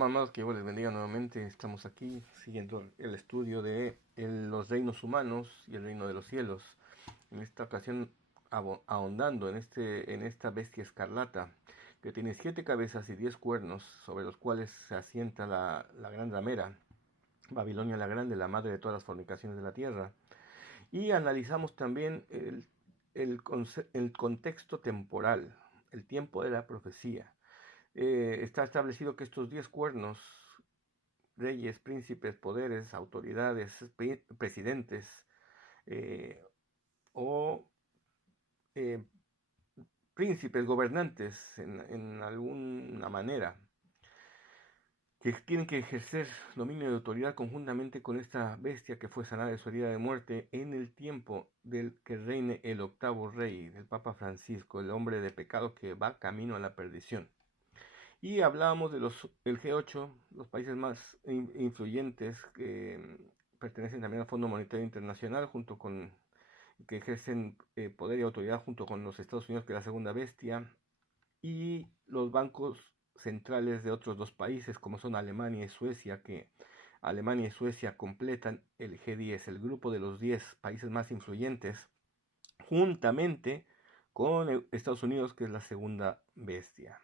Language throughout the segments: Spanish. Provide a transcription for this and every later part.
Shalom, amados, que Dios les bendiga nuevamente. Estamos aquí siguiendo el estudio de los reinos humanos y el reino de los cielos. En esta ocasión ahondando en esta bestia escarlata que tiene 7 cabezas y 10 cuernos, sobre los cuales se asienta la gran ramera, Babilonia la Grande, la madre de todas las fornicaciones de la tierra. Y analizamos también el contexto temporal, el tiempo de la profecía. Está establecido que estos 10 cuernos, reyes, príncipes, poderes, autoridades, presidentes eh, o eh, príncipes, gobernantes en alguna manera, que tienen que ejercer dominio y autoridad conjuntamente con esta bestia que fue sanada de su herida de muerte en el tiempo del que reine el octavo rey, el Papa Francisco, el hombre de pecado que va camino a la perdición. Y hablábamos de el G8, los países más influyentes que pertenecen también al Fondo Monetario Internacional, junto con que ejercen poder y autoridad junto con los Estados Unidos, que es la segunda bestia, y los bancos centrales de otros dos países, como son Alemania y Suecia, que Alemania y Suecia completan el G10, el grupo de los 10 países más influyentes, juntamente con Estados Unidos, que es la segunda bestia.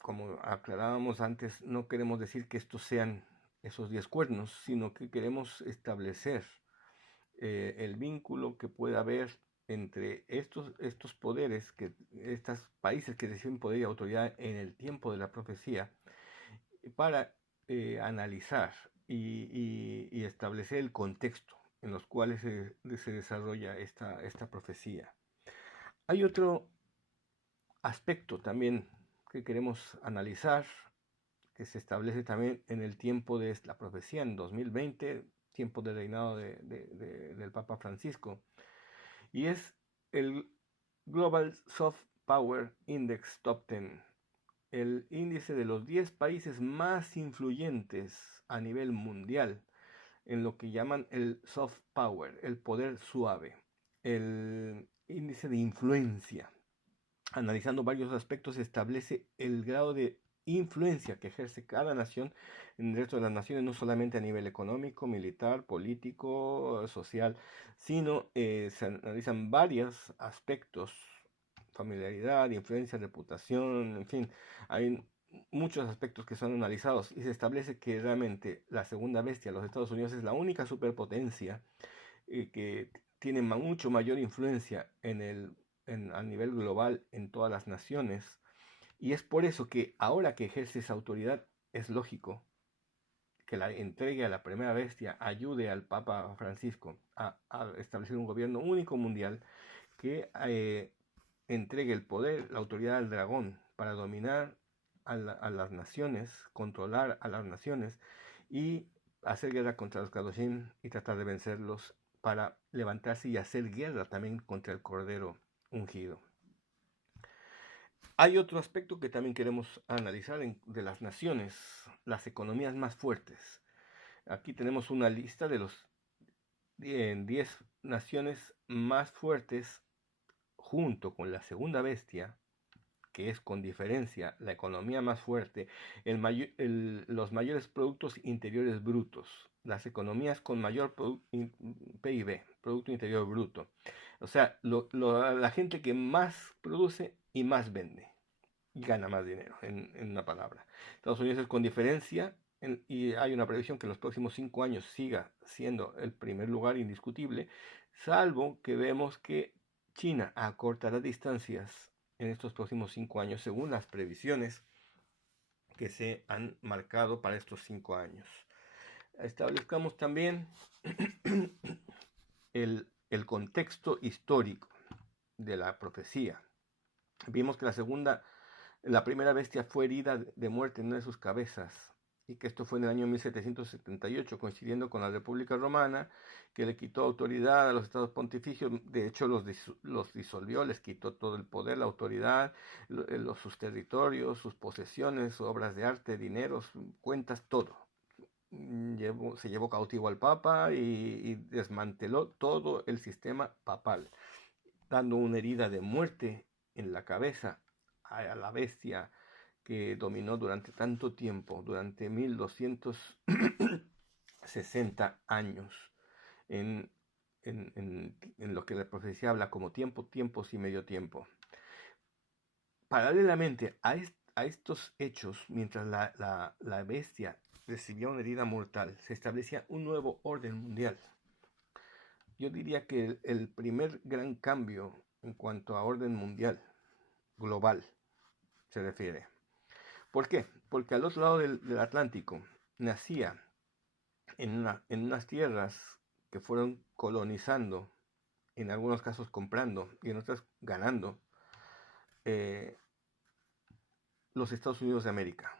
Como aclarábamos antes, no queremos decir que estos sean esos 10 cuernos, sino que queremos establecer el vínculo que puede haber entre estos poderes, estos países que reciben poder y autoridad en el tiempo de la profecía, para analizar y establecer el contexto en los cuales se desarrolla esta profecía. Hay otro aspecto también que queremos analizar, que se establece también en el tiempo de la profecía, en 2020, tiempo de reinado del Papa Francisco, y es el Global Soft Power Index Top 10, el índice de los 10 países más influyentes a nivel mundial, en lo que llaman el soft power, el poder suave, el índice de influencia. Analizando varios aspectos, se establece el grado de influencia que ejerce cada nación en el resto de las naciones, no solamente a nivel económico, militar, político, social, sino se analizan varios aspectos: familiaridad, influencia, reputación, en fin, hay muchos aspectos que son analizados y se establece que realmente la segunda bestia, los Estados Unidos, es la única superpotencia que tiene mucho mayor influencia a nivel global en todas las naciones. Y es por eso que ahora que ejerce esa autoridad, es lógico que la entregue a la primera bestia, ayude al Papa Francisco a establecer un gobierno único mundial que entregue el poder, la autoridad al dragón para dominar a las naciones, controlar a las naciones y hacer guerra contra los Kadoshim y tratar de vencerlos para levantarse y hacer guerra también contra el Cordero ungido. Hay otro aspecto que también queremos analizar de las naciones, las economías más fuertes. Aquí tenemos una lista de los 10 naciones más fuertes junto con la segunda bestia, que es con diferencia la economía más fuerte, los mayores productos interiores brutos, las economías con mayor PIB, Producto Interior Bruto. O sea, la gente que más produce y más vende y gana más dinero, en una palabra. Estados Unidos es con diferencia, y hay una previsión que en los próximos 5 años siga siendo el primer lugar indiscutible, salvo que vemos que China acortará distancias en estos próximos 5 años, según las previsiones que se han marcado para estos 5 años. Establezcamos también el contexto histórico de la profecía. Vimos que la primera bestia fue herida de muerte en una de sus cabezas, y que esto fue en el año 1778, coincidiendo con la República Romana, que le quitó autoridad a los estados pontificios. De hecho, los disolvió, les quitó todo el poder, la autoridad, sus territorios, sus posesiones, obras de arte, dineros, cuentas, todo. Se llevó cautivo al Papa y desmanteló todo el sistema papal, dando una herida de muerte en la cabeza a la bestia que dominó durante tanto tiempo, durante 1260 años, en, en lo que la profecía habla como tiempo, tiempos y medio tiempo. Paralelamente a estos hechos, mientras la bestia recibía una herida mortal, se establecía un nuevo orden mundial. Yo diría que el primer gran cambio en cuanto a orden mundial, global, se refiere. ¿Por qué? Porque al otro lado del Atlántico nacía en unas tierras que fueron colonizando, en algunos casos comprando y en otras ganando, los Estados Unidos de América,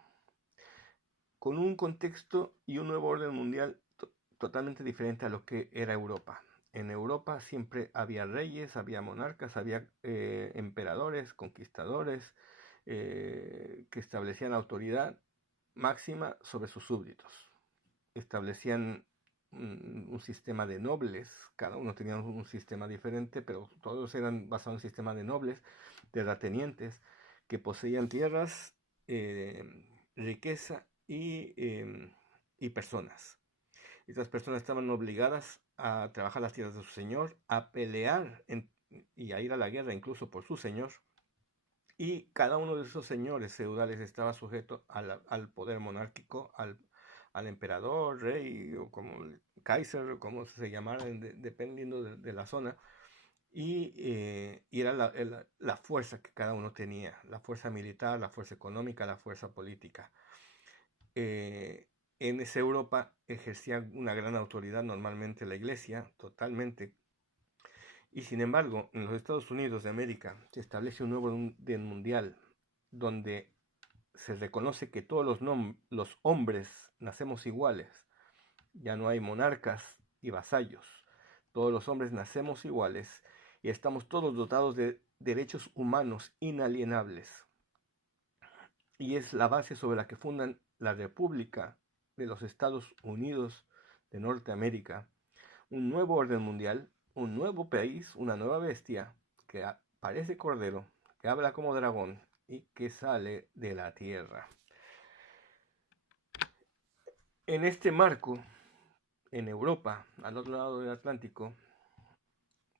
con un contexto y un nuevo orden mundial totalmente diferente a lo que era Europa. En Europa siempre había reyes, había monarcas, había emperadores, conquistadores, que establecían autoridad máxima sobre sus súbditos. Establecían un sistema de nobles, cada uno tenía un sistema diferente, pero todos eran basados en un sistema de nobles, terratenientes, que poseían tierras, riqueza y personas. Estas personas estaban obligadas a trabajar las tierras de su señor, a pelear y a ir a la guerra incluso por su señor. Y cada uno de esos señores feudales estaba sujeto al poder monárquico, al emperador, rey, o como el Kaiser, o como se llamara, dependiendo de la zona. Y era la fuerza que cada uno tenía, la fuerza militar, la fuerza económica, la fuerza política. En esa Europa ejercía una gran autoridad normalmente la iglesia, totalmente. Y sin embargo, en los Estados Unidos de América se establece un nuevo orden mundial donde se reconoce que todos los hombres nacemos iguales. Ya no hay monarcas y vasallos. Todos los hombres nacemos iguales y estamos todos dotados de derechos humanos inalienables. Y es la base sobre la que fundan la República de los Estados Unidos de Norteamérica, un nuevo orden mundial, un nuevo país, una nueva bestia que parece cordero, que habla como dragón y que sale de la tierra. En este marco, en Europa, al otro lado del Atlántico,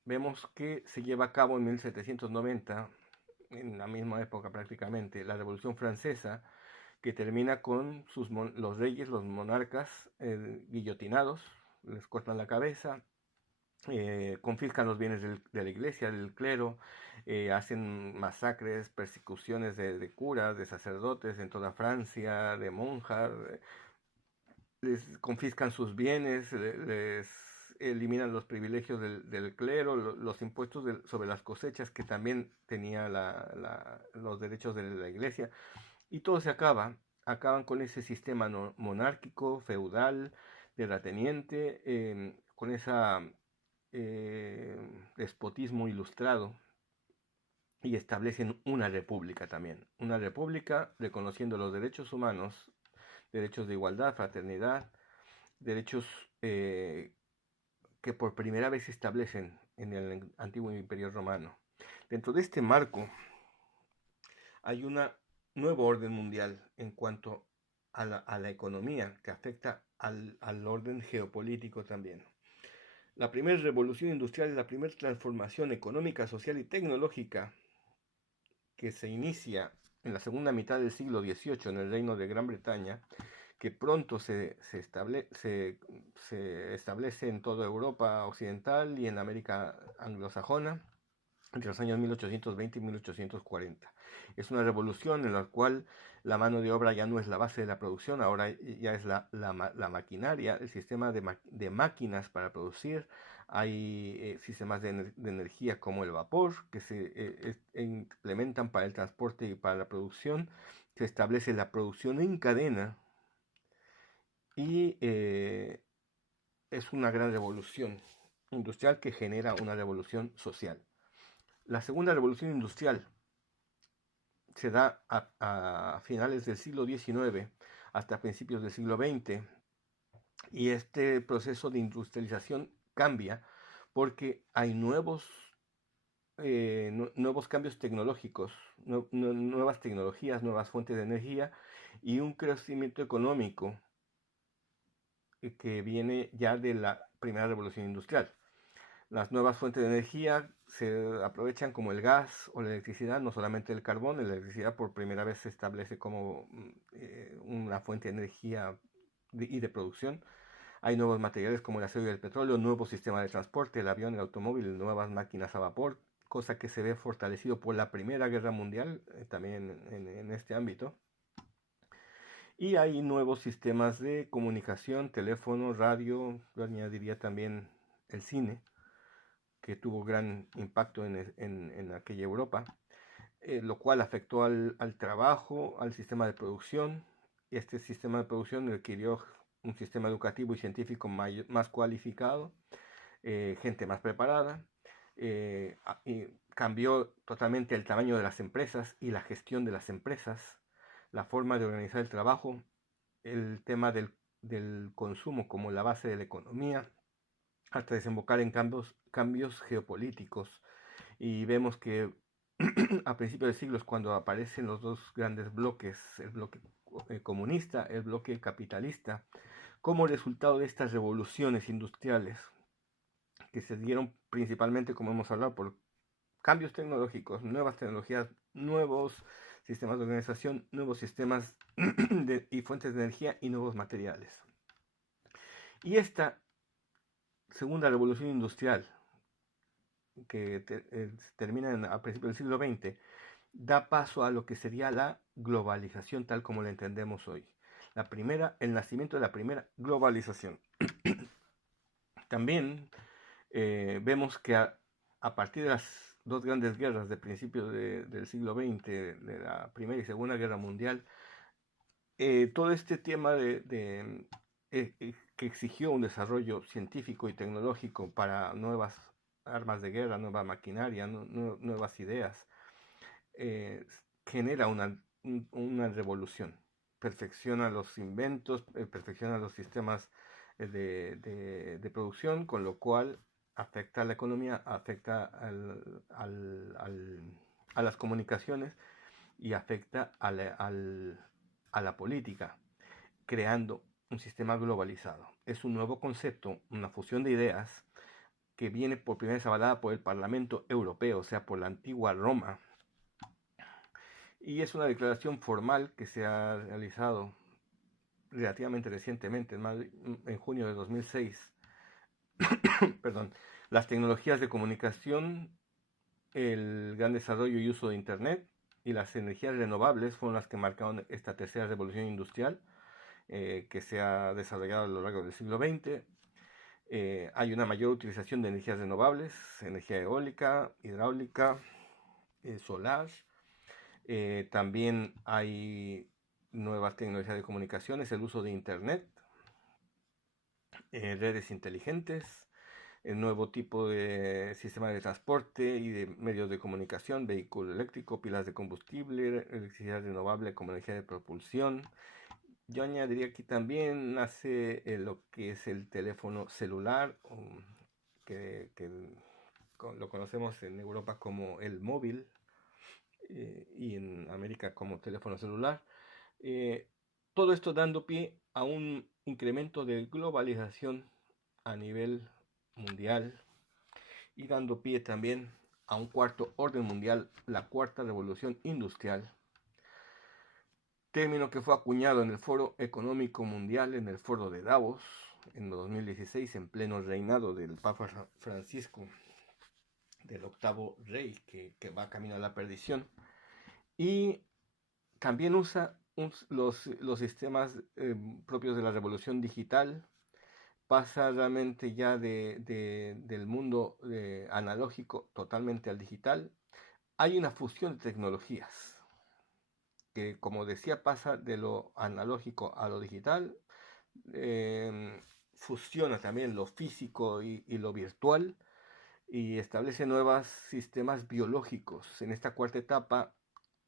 vemos que se lleva a cabo en 1790, en la misma época prácticamente, la Revolución Francesa, que termina con los reyes, los monarcas guillotinados, les cortan la cabeza, confiscan los bienes de la iglesia, del clero, hacen masacres, persecuciones de curas, de sacerdotes en toda Francia, de monjas, les confiscan sus bienes, les eliminan los privilegios del clero, los impuestos sobre las cosechas que también tenía los derechos de la iglesia, y todo se acaban con ese sistema monárquico, feudal, terrateniente, con ese despotismo ilustrado, y establecen una república también, una república reconociendo los derechos humanos, derechos de igualdad, fraternidad, derechos que por primera vez se establecen en el antiguo Imperio Romano. Dentro de este marco hay un nuevo orden mundial en cuanto a la economía, que afecta al orden geopolítico también. La primera revolución industrial es la primera transformación económica, social y tecnológica que se inicia en la segunda mitad del siglo XVIII en el Reino de Gran Bretaña, que pronto se establece en toda Europa occidental y en América anglosajona entre los años 1820 y 1840. Es una revolución en la cual la mano de obra ya no es la base de la producción, ahora ya es la maquinaria, el sistema de máquinas para producir. Hay sistemas de energía como el vapor que se implementan para el transporte y para la producción. Se establece la producción en cadena y es una gran revolución industrial que genera una revolución social. La segunda revolución industrial se da a finales del siglo XIX hasta principios del siglo XX, y este proceso de industrialización cambia porque hay nuevos nuevos cambios tecnológicos, nuevas tecnologías, nuevas fuentes de energía y un crecimiento económico que viene ya de la primera revolución industrial. Las nuevas fuentes de energía se aprovechan como el gas o la electricidad, no solamente el carbón. La electricidad por primera vez se establece como una fuente de energía y de producción. Hay nuevos materiales como el acero y el petróleo, nuevos sistemas de transporte, el avión, el automóvil, nuevas máquinas a vapor, cosa que se ve fortalecido por la Primera Guerra Mundial, también en este ámbito. Y hay nuevos sistemas de comunicación, teléfono, radio, yo añadiría también el cine, que tuvo gran impacto en aquella Europa, lo cual afectó al trabajo, al sistema de producción. Este sistema de producción requirió un sistema educativo y científico más cualificado, gente más preparada, y cambió totalmente el tamaño de las empresas y la gestión de las empresas, la forma de organizar el trabajo, el tema del consumo como la base de la economía, hasta desembocar en cambios geopolíticos. Y vemos que a principios de siglos, cuando aparecen los dos grandes bloques, el bloque comunista, el bloque capitalista, como resultado de estas revoluciones industriales que se dieron principalmente, como hemos hablado, por cambios tecnológicos, nuevas tecnologías, nuevos sistemas de organización, nuevos sistemas y fuentes de energía y nuevos materiales. Y esta segunda revolución industrial, que termina a principios del siglo XX, da paso a lo que sería la globalización tal como la entendemos hoy. El nacimiento de la primera globalización. También vemos que a partir de las dos grandes guerras de principios del siglo XX, de la Primera y Segunda Guerra Mundial, todo este tema que exigió un desarrollo científico y tecnológico para nuevas armas de guerra, nueva maquinaria, nuevas ideas, eh, genera una revolución. Perfecciona los inventos, perfecciona los sistemas de producción, con lo cual afecta a la economía, afecta a las comunicaciones y afecta a la política, creando un sistema globalizado. Es un nuevo concepto, una fusión de ideas que viene por primera vez avalada por el Parlamento Europeo, o sea, por la antigua Roma, y es una declaración formal que se ha realizado relativamente recientemente, en junio de 2006. Perdón. Las tecnologías de comunicación, el gran desarrollo y uso de Internet y las energías renovables fueron las que marcaron esta tercera revolución industrial que se ha desarrollado a lo largo del siglo XX. Hay una mayor utilización de energías renovables, energía eólica, hidráulica, solar. También hay nuevas tecnologías de comunicaciones, el uso de Internet, redes inteligentes, el nuevo tipo de sistema de transporte y de medios de comunicación, vehículo eléctrico, pilas de combustible, electricidad renovable como energía de propulsión. Yo añadiría aquí también nace lo que es el teléfono celular, que lo conocemos en Europa como el móvil, y en América como teléfono celular. Todo esto dando pie a un incremento de globalización a nivel mundial y dando pie también a un cuarto orden mundial, la cuarta revolución industrial, término que fue acuñado en el Foro Económico Mundial, en el Foro de Davos, en 2016, en pleno reinado del Papa Francisco, del octavo rey que va camino a la perdición. Y también usa los sistemas propios de la revolución digital, pasa realmente ya del mundo analógico totalmente al digital. Hay una fusión de tecnologías que, como decía, pasa de lo analógico a lo digital, fusiona también lo físico y lo virtual y establece nuevos sistemas biológicos. En esta cuarta etapa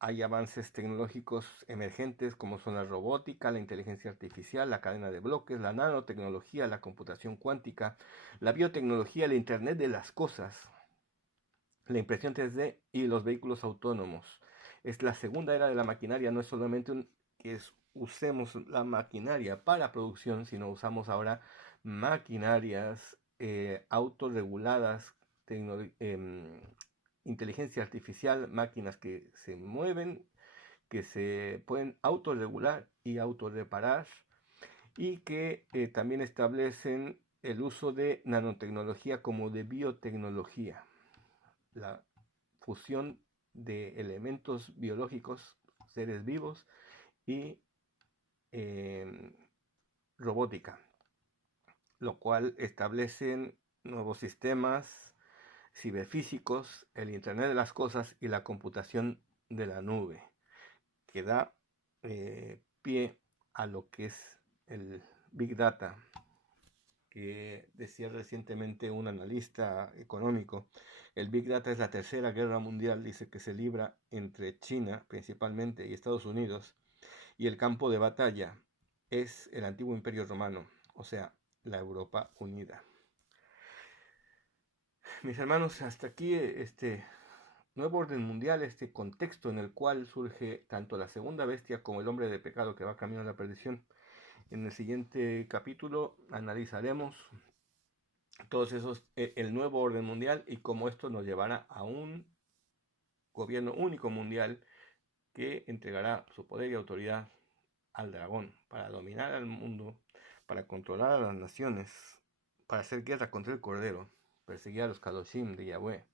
hay avances tecnológicos emergentes como son la robótica, la inteligencia artificial, la cadena de bloques, la nanotecnología, la computación cuántica, la biotecnología, el Internet de las cosas, la impresión 3D y los vehículos autónomos. Es la segunda era de la maquinaria, no es solamente usemos la maquinaria para producción, sino usamos ahora maquinarias autorreguladas, inteligencia artificial, máquinas que se mueven, que se pueden autorregular y autorreparar y que también establecen el uso de nanotecnología como de biotecnología, la fusión de elementos biológicos, seres vivos y eh, robótica, lo cual establecen nuevos sistemas ciberfísicos, el Internet de las Cosas y la computación de la nube, que da pie a lo que es el Big Data, que decía recientemente un analista económico. El Big Data es la tercera guerra mundial, dice, que se libra entre China principalmente y Estados Unidos, y el campo de batalla es el antiguo Imperio Romano, o sea, la Europa unida. Mis hermanos, hasta aquí este nuevo orden mundial, este contexto en el cual surge tanto la segunda bestia como el hombre de pecado que va camino a la perdición. En el siguiente capítulo analizaremos todos esos, el nuevo orden mundial y cómo esto nos llevará a un gobierno único mundial que entregará su poder y autoridad al dragón para dominar al mundo, para controlar a las naciones, para hacer guerra contra el cordero, perseguir a los Kadoshim de Yahweh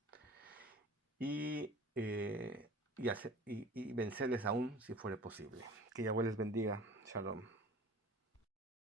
y vencerles aún si fuere posible. Que Yahweh les bendiga. Shalom.